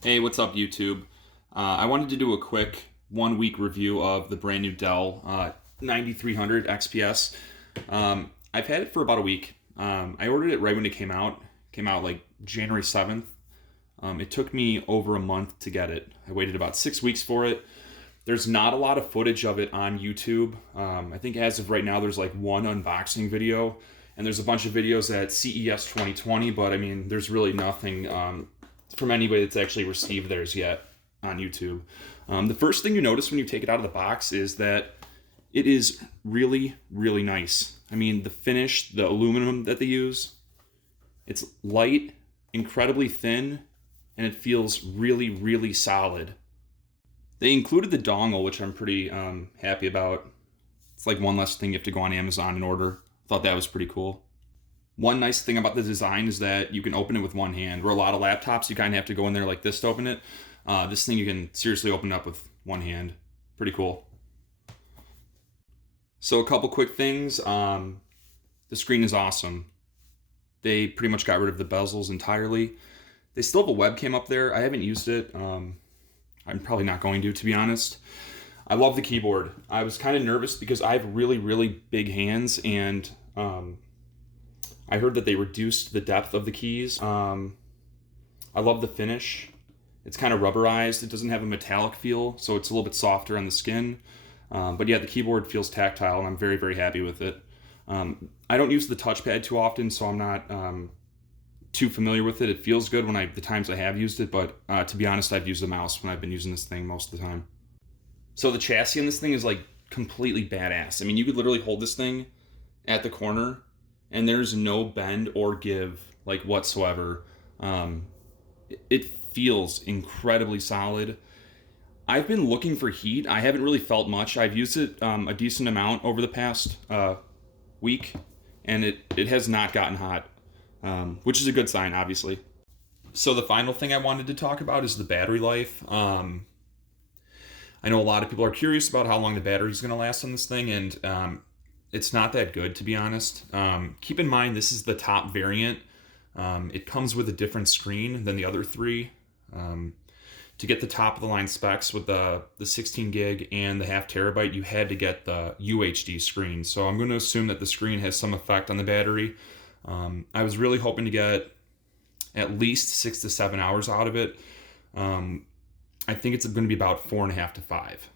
Hey, what's up, YouTube? I wanted to do a quick 1 week review of the brand new Dell 9300 XPS. I've had it for about a week. I ordered it right when it came out like January 7th. It took me over a month to get it. I waited about 6 weeks for it. There's not a lot of footage of it on YouTube. I think as of right now, there's like one unboxing video, and there's a bunch of videos at CES 2020, but I mean, there's really nothing from anybody that's actually received theirs yet on YouTube. The first thing you notice when you take it out of the box is that it is really, really nice. I mean, the finish, the aluminum that they use, it's light, incredibly thin, and it feels really, really solid. They included the dongle, which I'm pretty happy about. It's like one less thing you have to go on Amazon and order. Thought that was pretty cool. One nice thing about the design is that you can open it with one hand, where a lot of laptops, you kind of have to go in there like this to open it. This thing you can seriously open up with one hand. Pretty cool. So a couple quick things. The screen is awesome. They pretty much got rid of the bezels entirely. They still have a webcam up there. I haven't used it. I'm probably not going to be honest. I love the keyboard. I was kind of nervous because I have really, really big hands, and I heard that they reduced the depth of the keys. I love the finish. It's kind of rubberized. It doesn't have a metallic feel, so it's a little bit softer on the skin. But yeah, the keyboard feels tactile, and I'm very, very happy with it. I don't use the touchpad too often, so I'm not too familiar with it. It feels good the times I have used it, but to be honest, I've used the mouse when I've been using this thing most of the time. So the chassis on this thing is like completely badass. I mean, you could literally hold this thing at the corner and there's no bend or give like whatsoever. It feels incredibly solid. I've been looking for heat. I haven't really felt much. I've used it a decent amount over the past week, and it has not gotten hot, which is a good sign, obviously. So the final thing I wanted to talk about is the battery life. I know a lot of people are curious about how long the battery is going to last on this thing, and it's not that good, to be honest. Keep in mind, this is the top variant. It comes with a different screen than the other three. To get the top of the line specs with the 16 gig and the half terabyte, you had to get the UHD screen. So I'm going to assume that the screen has some effect on the battery. I was really hoping to get at least 6 to 7 hours out of it. I think it's going to be about 4.5 to 5.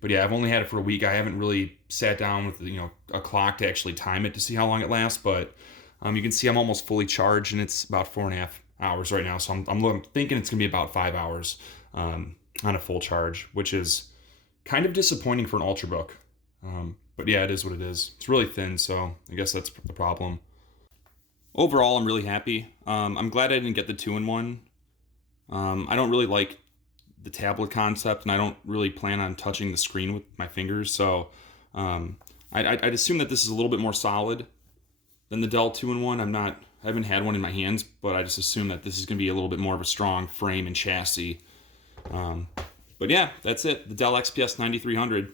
But yeah, I've only had it for a week. I haven't really sat down with a clock to actually time it to see how long it lasts. But you can see I'm almost fully charged, and it's about 4.5 hours right now. So I'm thinking it's going to be about 5 hours on a full charge, which is kind of disappointing for an Ultrabook. But yeah, it is what it is. It's really thin, so I guess that's the problem. Overall, I'm really happy. I'm glad I didn't get the 2-in-1. I don't really like the tablet concept, and I don't really plan on touching the screen with my fingers. So I'd assume that this is a little bit more solid than the Dell 2-in-1. I haven't had one in my hands, but I just assume that this is going to be a little bit more of a strong frame and chassis. But yeah, that's it. The Dell XPS 9300.